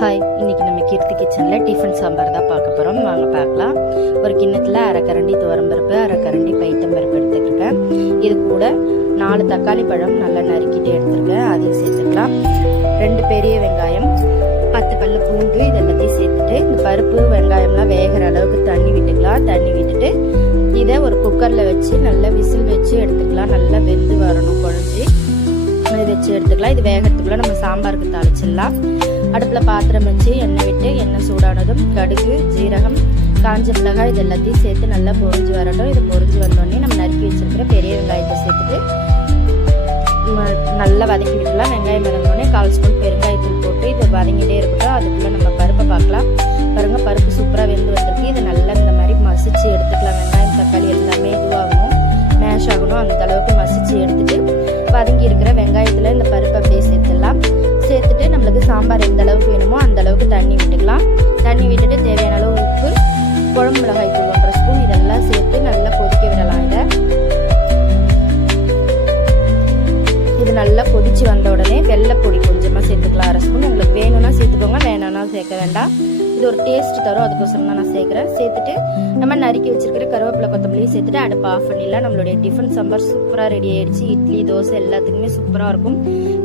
Hi, இன்னைக்கு நம்ம கீர்த்தி கிச்சனில் டிஃபன் சாம்பார் தான் பார்க்க போகிறோம். வாங்க பார்க்கலாம். ஒரு கிண்ணத்தில் அரை கரண்டி துவரம்பருப்பு, அரை கரண்டி பைத்தம்பருப்பு எடுத்துக்கிட்டேன். இது கூட 4 தக்காளி பழம் நல்லா நறுக்கிட்டு எடுத்துருக்கேன், அதையும் சேர்த்துக்கலாம். 2 பெரிய வெங்காயம், 10 பல்லு பூண்டு, இது எல்லாத்தையும் சேர்த்துட்டு இந்த பருப்பு வெங்காயம்லாம் வேகிற அளவுக்கு தண்ணி விட்டுக்கலாம். தண்ணி விட்டுட்டு இதை ஒரு குக்கரில் வச்சு நல்லா விசில் வச்சு எடுத்துக்கலாம். நல்லா வெந்து வரணும், குழஞ்சி இது வச்சு எடுத்துக்கலாம். இது வேகிறதுக்குள்ள நம்ம சாம்பாருக்கு தாளிச்சிடலாம். அடுப்பில் பாத்திரம் வச்சு எண்ணெய் விட்டு எண்ணெய் சூடானதும் கடுகு, ஜீரகம், காஞ்ச மிளகாய் இது எல்லாத்தையும் சேர்த்து நல்லா பொரிஞ்சு வரட்டும். இது பொரிஞ்சு வந்தோடனே நம்ம நறுக்கி வச்சிருக்கிற பெரிய வெங்காயத்தை சேர்த்துட்டு நல்லா வதக்கி விடலாம். வெங்காயம் வதங்கினோடனே 1/4 ஸ்பூன் பெருங்காயத்தூள் போட்டு இது வதங்கிட்டே இருக்கட்டும். அதுக்குள்ளே நம்ம பருப்பை பார்க்கலாம். பாருங்க, பருப்பு சூப்பராக வெந்து வந்திருக்கு. இதை நல்லா இந்த மாதிரி மசிச்சு எடுத்துக்கலாம். வெங்காயம் தக்காளி எல்லாமே இதுவாகணும், மேஷ் ஆகணும். அந்த அளவுக்கு மசிச்சு எடுத்துட்டு வதங்கி இருக்கிற வெங்காயத்தில் இந்த பருப்பை அப்படியே சேர்த்துடலாம். சேர்த்துட்டு நம்மளுக்கு சாம்பார் எந்த அளவுக்கு வேணுமோ அந்த அளவுக்கு தண்ணி விட்டுக்கலாம். தண்ணி விட்டுட்டு தேவையான அளவு உப்பு, குழம்பு மிளகாய் தூள் 1/2 ஸ்பூன் இதெல்லாம் சேர்த்து நல்லா கொதிக்க விடலாம். இது நல்லா கொதிச்சு வந்த உடனே வெள்ளைப்பொடி கொஞ்சமாக சேர்த்துக்கலாம், 1/2 ஸ்பூன். உங்களுக்கு வேணும்னா சேர்த்துக்கோங்க, வேணும்னா சேர்க்க வேண்டாம். இது ஒரு டேஸ்ட் தரும், அதுக்கோசரம் தான் நான் சேர்க்குறேன். சேர்த்துட்டு நம்ம நறுக்கி வச்சிருக்கிற கருவேப்பிலை கொத்தமல்லியும் சேர்த்துட்டு அடுப்பு ஆஃப் பண்ணிடலாம். நம்மளுடைய டிஃபன் சாம்பார் சூப்பராக ரெடி ஆயிடுச்சு. இட்லி, தோசை எல்லாத்துக்குமே சூப்பராக இருக்கும்.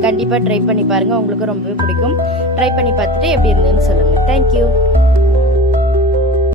கண்டிப்பாக ட்ரை பண்ணி பாருங்கள், உங்களுக்கு ரொம்பவே பிடிக்கும். ட்ரை பண்ணி பார்த்துட்டு எப்படி இருந்ததுன்னு சொல்லுங்கள். தேங்க்யூ.